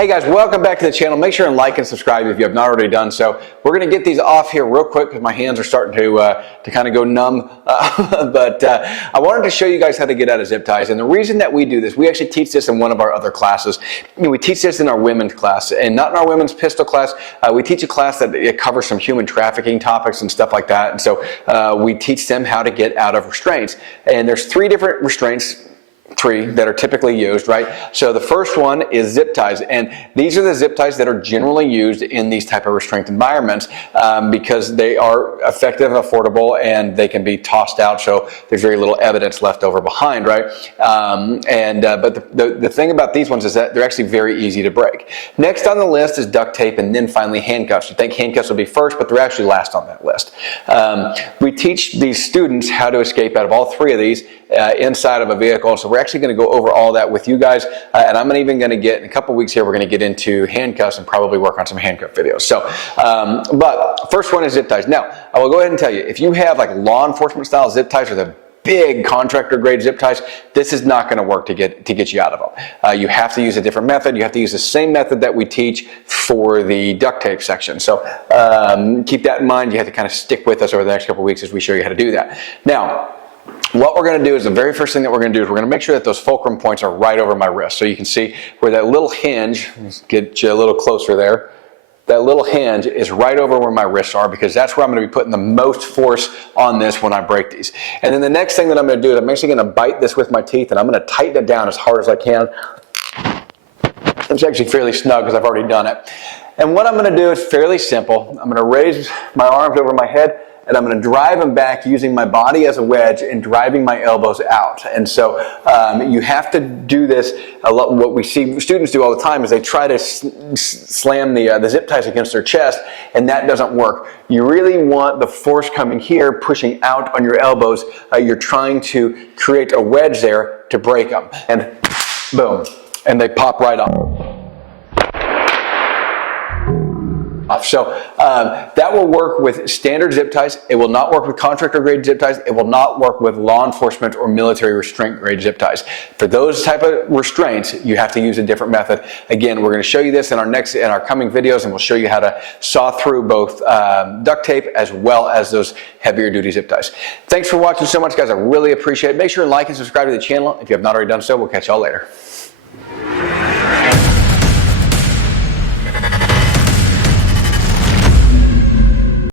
Hey guys, welcome back to the channel. Make sure and like and subscribe if you have not already done so. We're going to get these off here real quick because my hands are starting to kind of go numb. But I wanted to show you guys how to get out of zip ties. And the reason that we do this, we actually teach this in one of our other classes. We teach this in our women's class, and not in our women's pistol class. We teach a class that it covers some human trafficking topics and stuff like that. And so we teach them how to get out of restraints. And there's three different restraints. Three that are typically used, right? So the first one is zip ties, and these are the zip ties that are generally used in these type of restraint environments because they are effective, affordable, and they can be tossed out, so there's very little evidence left over behind, right? But the thing about these ones is that they're actually very easy to break. Next on the list is duct tape, and then finally handcuffs. You think handcuffs will be first, but they're actually last on that list. We teach these students how to escape out of all three of these inside of a vehicle, so we're actually going to go over all that with you guys, and I'm even going to get, in a couple weeks here, we're going to get into handcuffs and probably work on some handcuff videos. So, but first one is zip ties. Now, I will go ahead and tell you, if you have like law enforcement style zip ties or the big contractor grade zip ties, this is not going to work to get you out of them. You have to use a different method. You have to use the same method that we teach for the duct tape section. So keep that in mind. You have to kind of stick with us over the next couple weeks as we show you how to do that. Now, what we're going to do is the very first thing that we're going to do is we're going to make sure that those fulcrum points are right over my wrist. So you can see where that little hinge, let's get you a little closer there, that little hinge is right over where my wrists are, because that's where I'm going to be putting the most force on this when I break these. And then the next thing that I'm going to do is I'm actually going to bite this with my teeth, and I'm going to tighten it down as hard as I can. It's actually fairly snug because I've already done it. And what I'm going to do is fairly simple. I'm going to raise my arms over my head, and I'm going to drive them back using my body as a wedge and driving my elbows out. And so you have to do this a lot. What we see students do all the time is they try to slam the zip ties against their chest, and that doesn't work. You really want the force coming here, pushing out on your elbows. You're trying to create a wedge there to break them. And boom, and they pop right off. So that will work with standard zip ties. It will not work with contractor grade zip ties. It will not work with law enforcement or military restraint grade zip ties. For those type of restraints, you have to use a different method. Again, we're going to show you this in our coming videos, and we'll show you how to saw through both duct tape as well as those heavier duty zip ties. Thanks for watching so much, guys. I really appreciate it. Make sure to like and subscribe to the channel if you have not already done so. We'll catch y'all later.